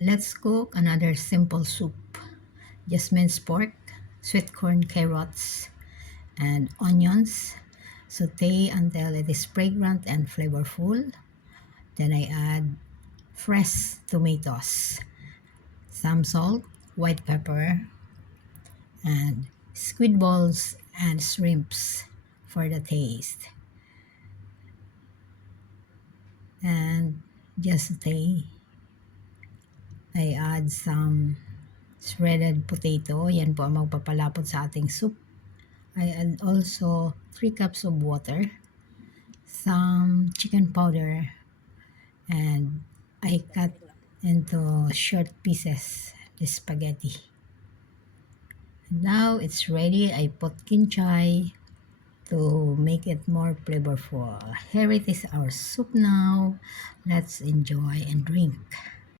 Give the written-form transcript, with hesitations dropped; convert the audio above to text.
Let's cook another simple soup. Just minced pork, sweet corn, carrots, and onions. Saute until it is fragrant and flavorful. Then I add fresh tomatoes, some salt, white pepper, and squid balls and shrimps for the taste. And just saute. I add some shredded potato. Yan po ang magpapalapot sa ating soup. I add also 3 cups of water, some chicken powder, and I cut into short pieces the spaghetti. Now it's ready. I put kinchay to make it more flavorful. Here it is, our soup now. Let's enjoy and drink.